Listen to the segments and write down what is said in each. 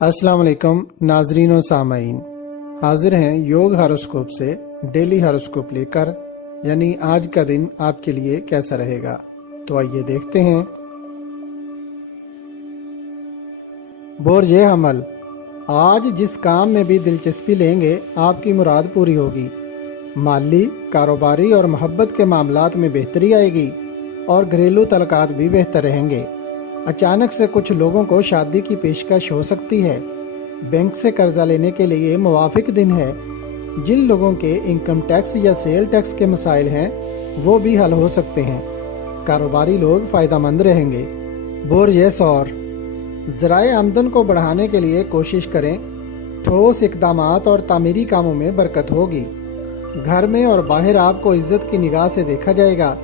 अस्सलाम वालेकुम नाजरीन और सामाईन, हाजिर हैं योग हॉरोस्कोप से डेली हॉरोस्कोप लेकर, यानी आज का दिन आपके लिए कैसा रहेगा। तो आइए देखते हैं। बोर्जे हमल, आज जिस काम में भी दिलचस्पी लेंगे आपकी मुराद पूरी होगी। माली, कारोबारी और मोहब्बत के मामलात में बेहतरी आएगी और घरेलू तलकात भी बेहतर रहेंगे। अचानक से कुछ लोगों को शादी की पेशकश हो सकती है। बैंक से कर्जा लेने के लिए मुवाफिक दिन है। जिन लोगों के इनकम टैक्स या सेल टैक्स के मसाइल हैं वो भी हल हो सकते हैं। कारोबारी लोग फायदेमंद रहेंगे। बोर्जे सौर, ज़राए आमदन को बढ़ाने के लिए कोशिश करें। ठोस इक़दामात और तामीरी कामों में बरकत होगी। घर में और बाहर आपको इज्जत की निगाह से देखा जाएगा।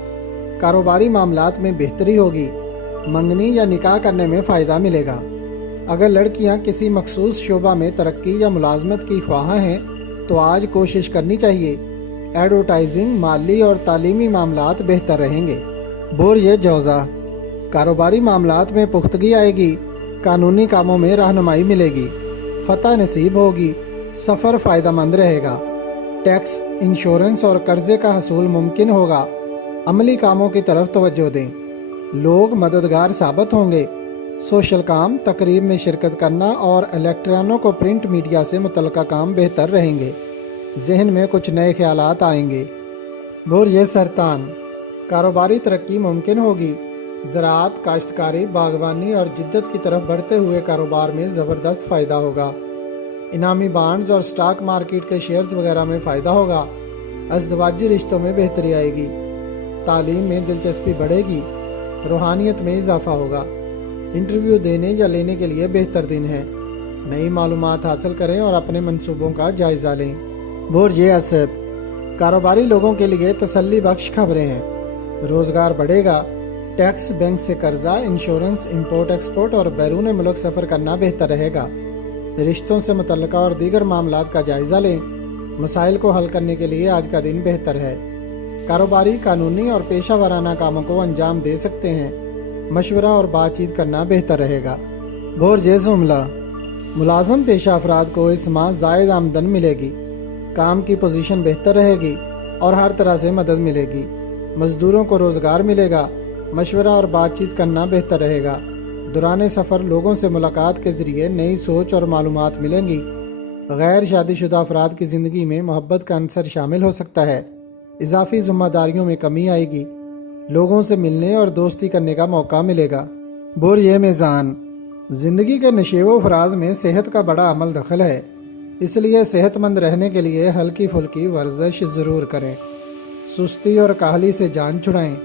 कारोबारी मामलात में बेहतरी होगी। मंगनी या निकाह करने में फ़ायदा मिलेगा। अगर लड़कियां किसी मखसूस शोबा में तरक्की या मुलाजमत की ख्वाह हैं तो आज कोशिश करनी चाहिए। एडवर्टाइजिंग, माली और तालीमी मामलात बेहतर रहेंगे। बोर्जे जौज़ा, कारोबारी मामलात में पुख्तगी आएगी। कानूनी कामों में रहनुमाई मिलेगी। फतह नसीब होगी। सफ़र फ़ायदेमंद रहेगा। टैक्स, इंश्योरेंस और कर्जे का हसूल मुमकिन होगा। अमली कामों की तरफ तवज्जो दें। लोग मददगार साबित होंगे। सोशल काम, तकरीब में शिरकत करना और इलेक्ट्रॉनों को प्रिंट मीडिया से मुतल्लिका काम बेहतर रहेंगे। जहन में कुछ नए ख्यालात आएंगे। बोर्जे सरतान, कारोबारी तरक्की मुमकिन होगी। ज़राअत, काश्तकारी, बागवानी और जिद्दत की तरफ बढ़ते हुए कारोबार में ज़बरदस्त फ़ायदा होगा। इनामी बांड्स और स्टॉक मार्केट के शेयर्स वगैरह में फ़ायदा होगा। अज़दवाजी रिश्तों में बेहतरी आएगी। तालीम में दिलचस्पी बढ़ेगी। रूहानियत में इजाफा होगा। इंटरव्यू देने या लेने के लिए बेहतर दिन है। नई मालूमात हासिल करें और अपने मंसूबों का जायज़ा लें। बोर्जे असद, कारोबारी लोगों के लिए तसल्ली बख्श खबरें हैं। रोज़गार बढ़ेगा। टैक्स, बैंक से कर्जा, इंश्योरेंस, इंपोर्ट एक्सपोर्ट और बैरून मुल्क सफ़र करना बेहतर रहेगा। रिश्तों से मुतल्लिका और दीगर मामलात का जायज़ा लें। मसाइल को हल करने के लिए आज का दिन बेहतर है। कारोबारी, कानूनी और पेशा वाराना कामों को अंजाम दे सकते हैं। मशवरा और बातचीत करना बेहतर रहेगा। बोर्जे जुमला, मुलाजम पेशा अफराद को इस माह ज़ायद आमदन मिलेगी। काम की पोजीशन बेहतर रहेगी और हर तरह से मदद मिलेगी। मजदूरों को रोज़गार मिलेगा। मशवरा और बातचीत करना बेहतर रहेगा। दौरान सफ़र लोगों से मुलाकात के ज़रिए नई सोच और मालूमात मिलेंगी। गैर शादीशुदा अफराद की ज़िंदगी में मोहब्बत का अंसर शामिल हो सकता है। इजाफी ज़िम्मेदारियों में कमी आएगी। लोगों से मिलने और दोस्ती करने का मौका मिलेगा। बोर्जे मीज़ान, ज़िंदगी के नशेवो फराज में सेहत का बड़ा अमल दखल है, इसलिए सेहतमंद रहने के लिए हल्की फुल्की वर्जिश ज़रूर करें। सुस्ती और काहली से जान छुड़ाएं।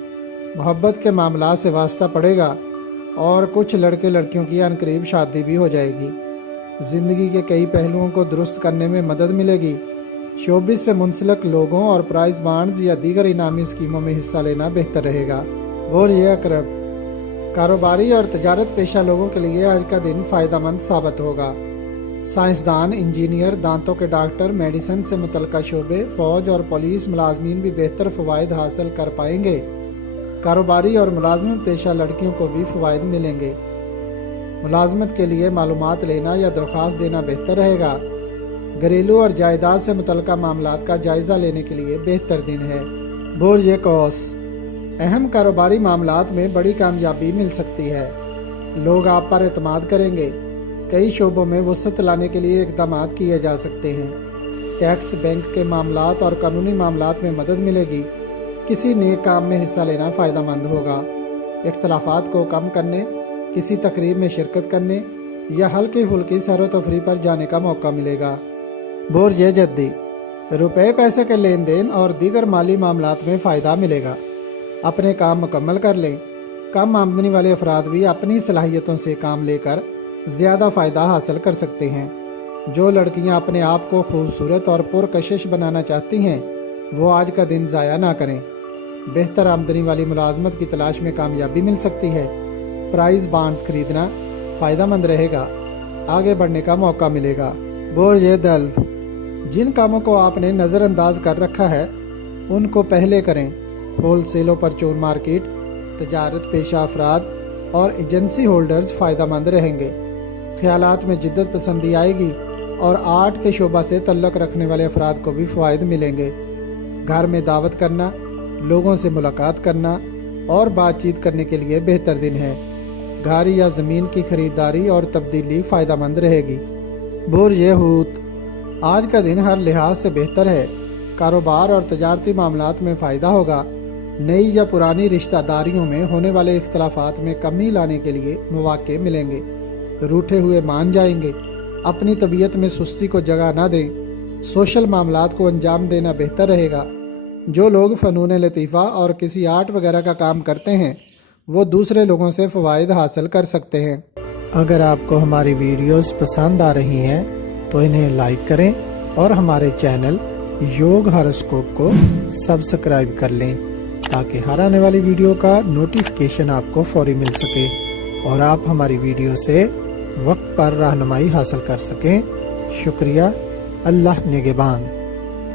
मोहब्बत के मामला से वास्ता पड़ेगा और कुछ लड़के लड़कियों की अनकरीब शादी भी हो जाएगी। ज़िंदगी के कई पहलुओं को दुरुस्त करने में मदद मिलेगी। शोबिस से मुंसलिक लोगों और प्राइज बांड्स या दीगर इनामी स्कीमों में हिस्सा लेना बेहतर रहेगा। बोर्जे अकरब, कारोबारी और तजारत पेशा लोगों के लिए आज का दिन फ़ायदेमंद साबित होगा। साइंसदान, इंजीनियर, दांतों के डॉक्टर, मेडिसिन से मुतल्लिका शोबे, फ़ौज और पुलिस मुलाजमीन भी बेहतर फ़वाइद हासिल कर पाएंगे। कारोबारी और मुलाजमत पेशा लड़कियों को भी फ़वाइद मिलेंगे। मुलाजमत के लिए मालूमात लेना या दरख्वास्त देना बेहतर रहेगा। घरेलू और जायदाद से मुतल्लिका मामलात का जायज़ा लेने के लिए बेहतर दिन है। बोर्जे कौस, अहम कारोबारी मामलात में बड़ी कामयाबी मिल सकती है। लोग आप पर एतमाद करेंगे। कई शोबों में वसअत लाने के लिए इक़दाम किए जा सकते हैं। टैक्स, बैंक के मामलात और कानूनी मामलात में मदद मिलेगी। किसी नेक काम में हिस्सा लेना फ़ायदेमंद होगा। इख्तलाफात को कम करने, किसी तकरीब में शिरकत करने या हल्की फुल्की सैर व तफरीह पर जाने का मौका मिलेगा। बोर्जे जद्दी, रुपए पैसे के लेन देन और दीगर माली मामलात में फ़ायदा मिलेगा। अपने काम मुकम्मल कर लें। कम आमदनी वाले अफराद भी अपनी सलाहियतों से काम लेकर ज़्यादा फ़ायदा हासिल कर सकते हैं। जो लड़कियां अपने आप को खूबसूरत और पुरकशिश बनाना चाहती हैं वो आज का दिन ज़ाया ना करें। बेहतर आमदनी वाली मुलाजमत की तलाश में कामयाबी मिल सकती है। प्राइज बांड्स खरीदना फ़ायदेमंद रहेगा। आगे बढ़ने का मौका मिलेगा। बोर्जे दल, जिन कामों को आपने नज़रअंदाज कर रखा है उनको पहले करें। होलसेल और परचून मार्केट, तजारत पेशा अफराद और एजेंसी होल्डर्स फ़ायदेमंद रहेंगे। ख्यालात में जिद्दत पसंदी आएगी और आर्ट के शोबा से तल्लुक़ रखने वाले अफराद को भी फ़वाइद मिलेंगे। घर में दावत करना, लोगों से मुलाकात करना और बातचीत करने के लिए बेहतर दिन है। घर या ज़मीन की खरीदारी और तब्दीली फ़ायदेमंद रहेगी। बुर्ज हूत, आज का दिन हर लिहाज से बेहतर है। कारोबार और तजारती मामलात में फ़ायदा होगा। नई या पुरानी रिश्तेदारियों में होने वाले इख्तलाफात में कमी लाने के लिए मौके मिलेंगे। रूठे हुए मान जाएंगे। अपनी तबीयत में सुस्ती को जगह न दें। सोशल मामलात को अंजाम देना बेहतर रहेगा। जो लोग फ़नून लतीफ़ा और किसी आर्ट वगैरह का काम करते हैं वो दूसरे लोगों से फ़वाइद हासिल कर सकते हैं। अगर आपको हमारी वीडियोस पसंद आ रही हैं तो इन्हें लाइक करें और हमारे चैनल योग हॉरोस्कोप को सब्सक्राइब कर लें ताकि हर आने वाली वीडियो का नोटिफिकेशन आपको फौरी मिल सके और आप हमारी वीडियो से वक्त पर रहनुमाई हासिल कर सकें। शुक्रिया। अल्लाह निगहबान।